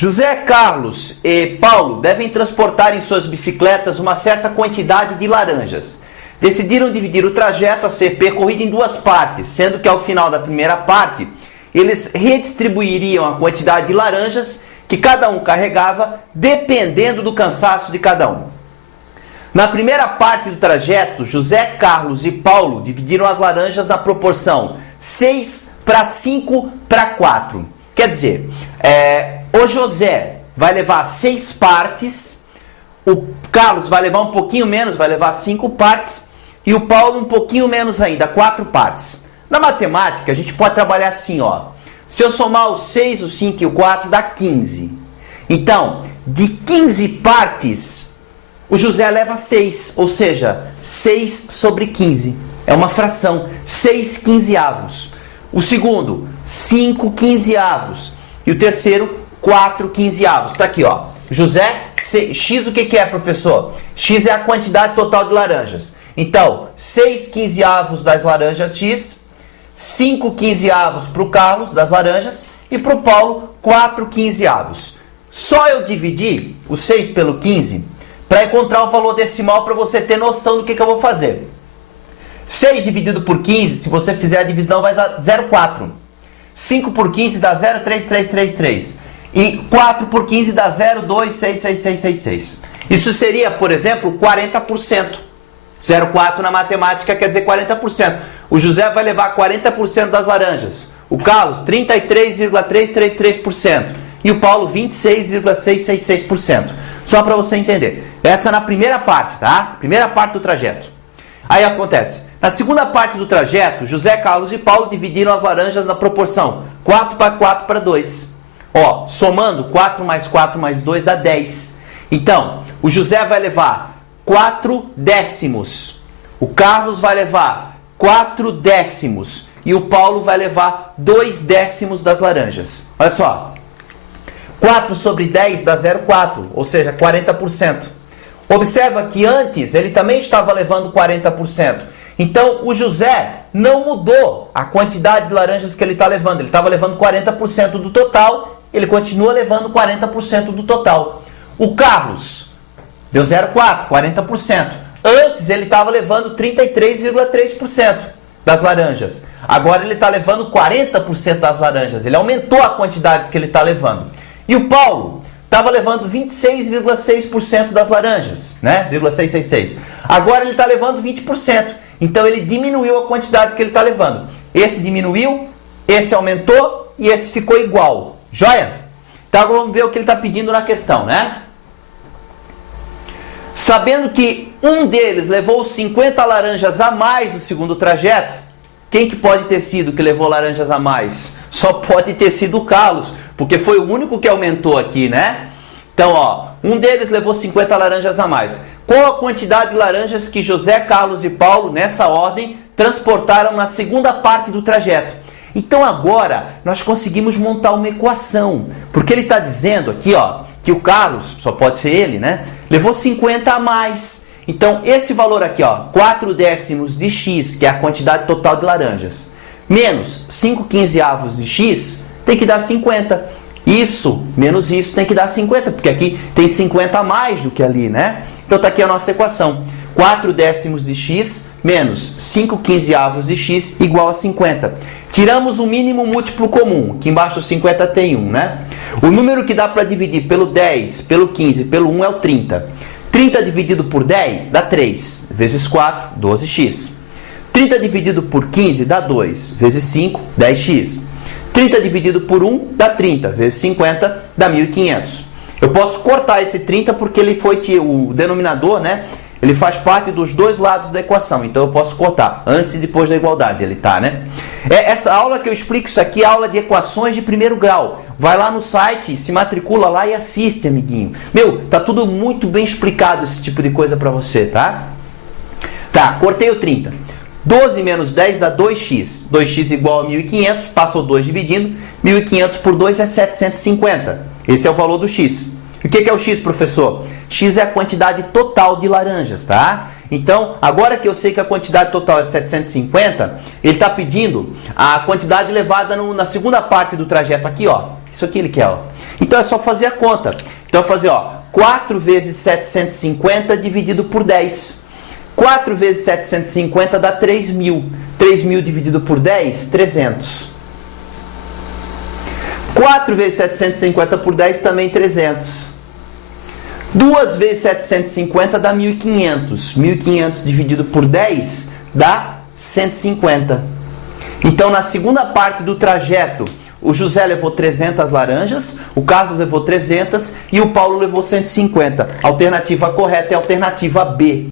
José, Carlos e Paulo devem transportar em suas bicicletas uma certa quantidade de laranjas. Decidiram dividir o trajeto a ser percorrido em duas partes, sendo que ao final da primeira parte, eles redistribuiriam a quantidade de laranjas que cada um carregava, dependendo do cansaço de cada um. Na primeira parte do trajeto, José, Carlos e Paulo dividiram as laranjas na proporção 6:5:4. Quer dizer, o José vai levar 6 partes, o Carlos vai levar um pouquinho menos, vai levar 5 partes, e o Paulo um pouquinho menos ainda, 4 partes. Na matemática, a gente pode trabalhar assim, ó. Se eu somar os 6, o 5 e o 4, dá 15. Então, de 15 partes, o José leva 6, ou seja, 6/15. É uma fração, 6/15. O segundo, 5/15. E o terceiro, 4/15. Está aqui, ó. José, X o que é, professor? X é a quantidade total de laranjas. Então, 6/15 das laranjas X, 5/15 para o Carlos, das laranjas, e para o Paulo, 4/15. Só eu dividir o 6 pelo 15 para encontrar o valor decimal para você ter noção do que eu vou fazer. 6 dividido por 15, se você fizer a divisão, vai dar 0,4. 5 por 15 dá 0,3333. E 4 por 15 dá 0,26666. Isso seria, por exemplo, 40%. 0,4 na matemática quer dizer 40%. O José vai levar 40% das laranjas. O Carlos, 33,333%. E o Paulo, 26,666%. Só para você entender. Essa na primeira parte, tá? Primeira parte do trajeto. Aí acontece. Na segunda parte do trajeto, José, Carlos e Paulo dividiram as laranjas na proporção 4:4:2. Ó, somando 4 mais 4 mais 2 dá 10. Então, o José vai levar 4 décimos. O Carlos vai levar 4 décimos. E o Paulo vai levar 2 décimos das laranjas. Olha só. 4 sobre 10 dá 0,4, ou seja, 40%. Observa que antes ele também estava levando 40%. Então o José não mudou a quantidade de laranjas que ele está levando. Ele estava levando 40% do total, ele continua levando 40% do total. O Carlos deu 0,4, 40%. Antes ele estava levando 33,3% das laranjas. Agora ele está levando 40% das laranjas. Ele aumentou a quantidade que ele está levando. E o Paulo estava levando 26,6% das laranjas, né? 0,666. Agora ele está levando 20%. Então ele diminuiu a quantidade que ele está levando. Esse diminuiu, esse aumentou e esse ficou igual. Joia? Então agora vamos ver o que ele está pedindo na questão, né? Sabendo que um deles levou 50 laranjas a mais no segundo trajeto, quem que pode ter sido que levou laranjas a mais? Só pode ter sido o Carlos, porque foi o único que aumentou aqui, né? Então, ó, um deles levou 50 laranjas a mais. Qual a quantidade de laranjas que José, Carlos e Paulo, nessa ordem, transportaram na segunda parte do trajeto? Então agora nós conseguimos montar uma equação, porque ele está dizendo aqui, ó, que o Carlos, só pode ser ele, né? Levou 50 a mais. Então esse valor aqui, ó, 4 décimos de x, que é a quantidade total de laranjas, menos 5/15 de x, tem que dar 50. Isso, menos isso, tem que dar 50, porque aqui tem 50 a mais do que ali, né? Então está aqui a nossa equação. 4 décimos de x menos 5/15 de x igual a 50. Tiramos o mínimo múltiplo comum. Aqui embaixo do 50 tem 1, né? O número que dá para dividir pelo 10, pelo 15, pelo 1 é o 30. 30 dividido por 10 dá 3. Vezes 4, 12x. 30 dividido por 15 dá 2. Vezes 5, 10x. 30 dividido por 1 dá 30. Vezes 50 dá 1.500. Eu posso cortar esse 30 porque ele foi o denominador, né? Ele faz parte dos dois lados da equação. Então eu posso cortar antes e depois da igualdade. Ele tá, né? Essa aula que eu explico isso aqui é aula de equações de primeiro grau. Vai lá no site, se matricula lá e assiste, amiguinho. Meu, tá tudo muito bem explicado esse tipo de coisa pra você, tá? Tá, cortei o 30. 12 menos 10 dá 2x. 2x igual a 1.500, passa o 2 dividindo. 1.500 por 2 é 750. Esse é o valor do x. O que é o x, professor? X é a quantidade total de laranjas, tá? Então, agora que eu sei que a quantidade total é 750, ele está pedindo a quantidade levada na segunda parte do trajeto aqui, ó. Isso aqui ele quer, ó. Então é só fazer a conta. Então, fazer, ó, 4 vezes 750 dividido por 10. 4 vezes 750 dá 3.000. 3.000 dividido por 10, 300. 4 vezes 750 por 10 também 300. 2 vezes 750 dá 1.500. 1.500 dividido por 10 dá 150. Então, na segunda parte do trajeto, o José levou 300 laranjas, o Carlos levou 300 e o Paulo levou 150. A alternativa correta é a alternativa B.